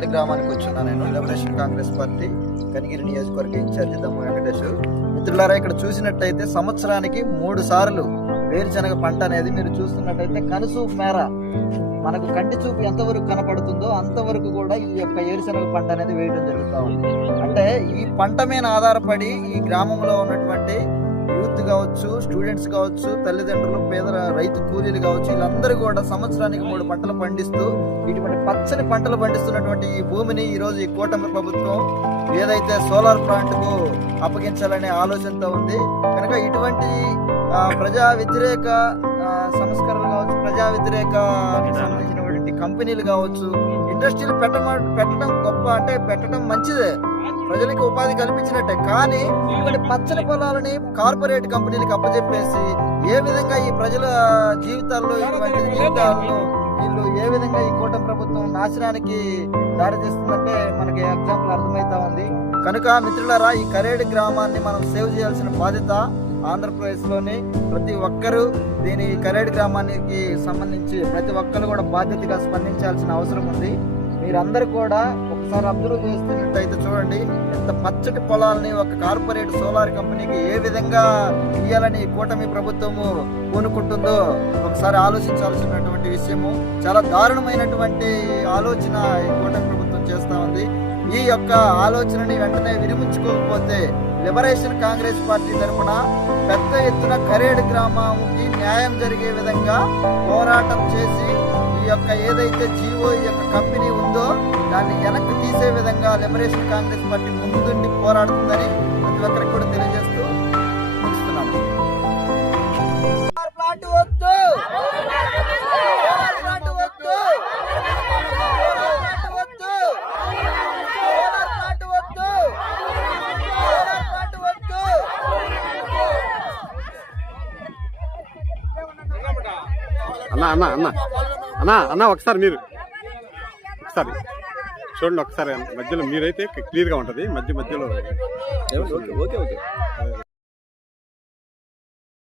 కరేడి గ్రామానికి వచ్చున్నా. నేను liberation Congress party Kanigiri నియోజకవర్గ ఇన్ఛార్జి దమ్ము వెంకటేష్. మిత్రులారా, ఇక్కడ చూసినట్టయితే సంవత్సరానికి 3 సార్లు వేరుశనగ పంట అనేది మీరు చూస్తున్నట్టయితే కనుసూపు మేర మనకు కంటి చూపు ఎంతవరకు కనపడుతుందో అంతవరకు కూడా ఈ యొక్క వేరుశనగ పంట అనేది వేయడం జరుగుతూ ఉంది. అంటే ఈ పంట మీద ఆధారపడి ఈ గ్రామంలో ఉన్నటువంటి యూత్ కావచ్చు, స్టూడెంట్స్ కావచ్చు, తల్లిదండ్రులు, పేద రైతు కూలీలు కావచ్చు, వీళ్ళందరూ కూడా సంవత్సరానికి 3 పంటలు పండిస్తూ ఇటువంటి పచ్చని పంటలు పండిస్తున్నటువంటి ఈ భూమిని ఈరోజు ఈ కూటమి ప్రభుత్వం ఏదైతే సోలార్ ప్లాంట్కు అప్పగించాలనే ఆలోచనతో ఉంది. కనుక ఇటువంటి ప్రజా వ్యతిరేక సంస్కరణలు కావచ్చు, ప్రజా వ్యతిరేక సంబంధించినటువంటి కంపెనీలు కావచ్చు, ఇండస్ట్రీలు పెట్టడం గొప్ప, అంటే పెట్టడం మంచిదే, ప్రజలకు ఉపాధి కల్పించినట్టే. కానీ ఇటువంటి పచ్చని పొలాలని కార్పొరేట్ కంపెనీలకు అప్పచెప్పేసి ఏ విధంగా ఈ ప్రజల జీవితాల్లో వీళ్ళు ఏ విధంగా ఈ కూటమి ప్రభుత్వం నాశనానికి దారితీస్తుందంటే మనకి ఎగ్జాంపుల్ అర్థమవుతా ఉంది. కనుక మిత్రులారా, ఈ కరేడి గ్రామాన్ని మనం సేవ్ చేయాల్సిన బాధ్యత ఆంధ్రప్రదేశ్లోని ప్రతి ఒక్కరూ, దీని కరేడి గ్రామానికి సంబంధించి ప్రతి ఒక్కరు కూడా బాధ్యతగా స్పందించాల్సిన అవసరం ఉంది. మీరందరూ కూడా ఒకసారి అబ్జర్వ్ చేస్తున్నట్టయితే చూడండి, ఎంత పచ్చటి పొలాలని ఒక కార్పొరేట్ సోలార్ కంపెనీకి ఏ విధంగా ఇయ్యాలని కూటమి ప్రభుత్వము పూనుకుంటుందో ఒకసారి ఆలోచించాల్సినటువంటి విషయము. చాలా దారుణమైనటువంటి ఆలోచన ఈ కూటమి ప్రభుత్వం చేస్తూ ఉంది. ఈ యొక్క ఆలోచనని వెంటనే విరమించుకోకపోతే లిబరేషన్ కాంగ్రెస్ పార్టీ తరఫున పెద్ద ఎత్తున కరేడి గ్రామానికి న్యాయం జరిగే విధంగా పోరాటం చేసి ఈ యొక్క ఏదైతే జీవో ఈ యొక్క కంపెనీ ఉందో దాన్ని వెనక్కి తీసే విధంగా లిబరేషన్ కాంగ్రెస్ పార్టీ ముందుండి పోరాడుతుందని ప్రతి ఒక్కరికి కూడా తెలియజేస్తూ ముగిస్తున్నాను. అన్న ఒకసారి మీరు ఒకసారి చూడండి, ఒకసారి మధ్యలో మీరైతే క్లియర్గా ఉంటుంది, మధ్యలో ఓకే.